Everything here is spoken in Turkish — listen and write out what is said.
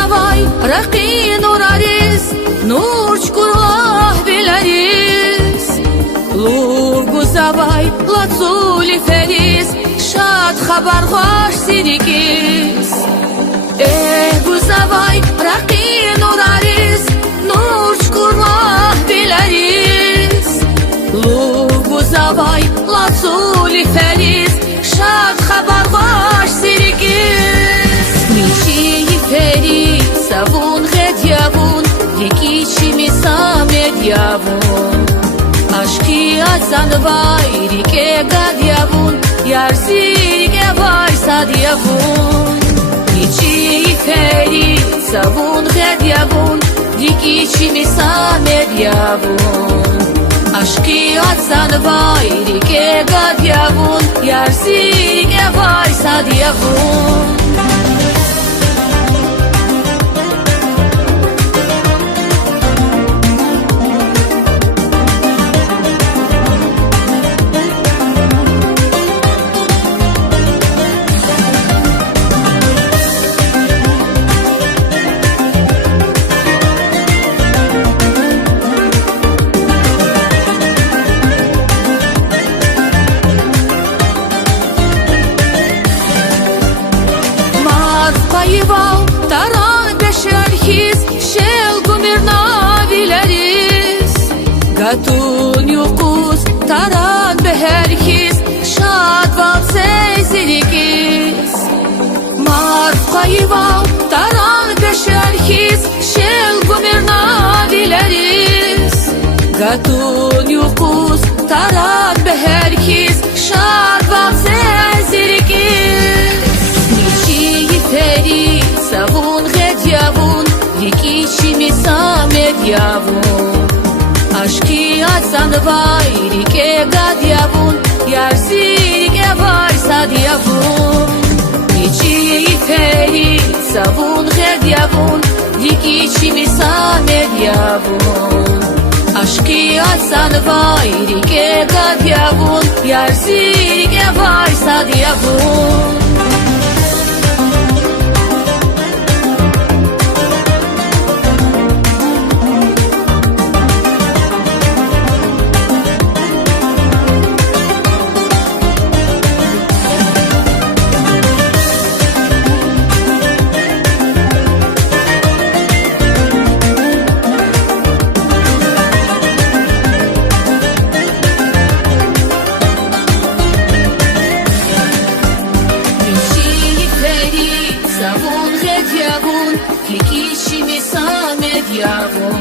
zavay raqin urariz nurch kurlah bilariz lugu zavay latsuli feliz shad khabar khosh sirikiz bu zavay raqin urariz nurch kurlah bilariz lugu zavay latsuli feliz shad khabar khosh sirikiz Ferit savun ghediyavun yekichi misamediyavun Ashki atzanvay rike gadiyavun yarzi rike vay sadiyavun Nichi ferit savun ghediyavun yekichi misamediyavun Ashki atzanvay rike gadiyavun yarzi rike vay sadiyavun Payval taran beşerhiz şel gumirna vileriz Gatun yukuz taran beherhiz şad val sezirikiz Marf payval taran beşerhiz şel gumirna vileriz Gatun yukuz taran beherhiz şad val sezirikiz Ferit savun ghediyavun yekichi misamediyavun Ashki atzanvay rike gadiyavun yarzi rike vay sadiyavun Nichi ferit savun ghediyavun yekichi misamediyavun Ashki atzanvay rike gadiyavun yarzi rike vay sadiyavun Savun ghediyavun yekichi misamediyavun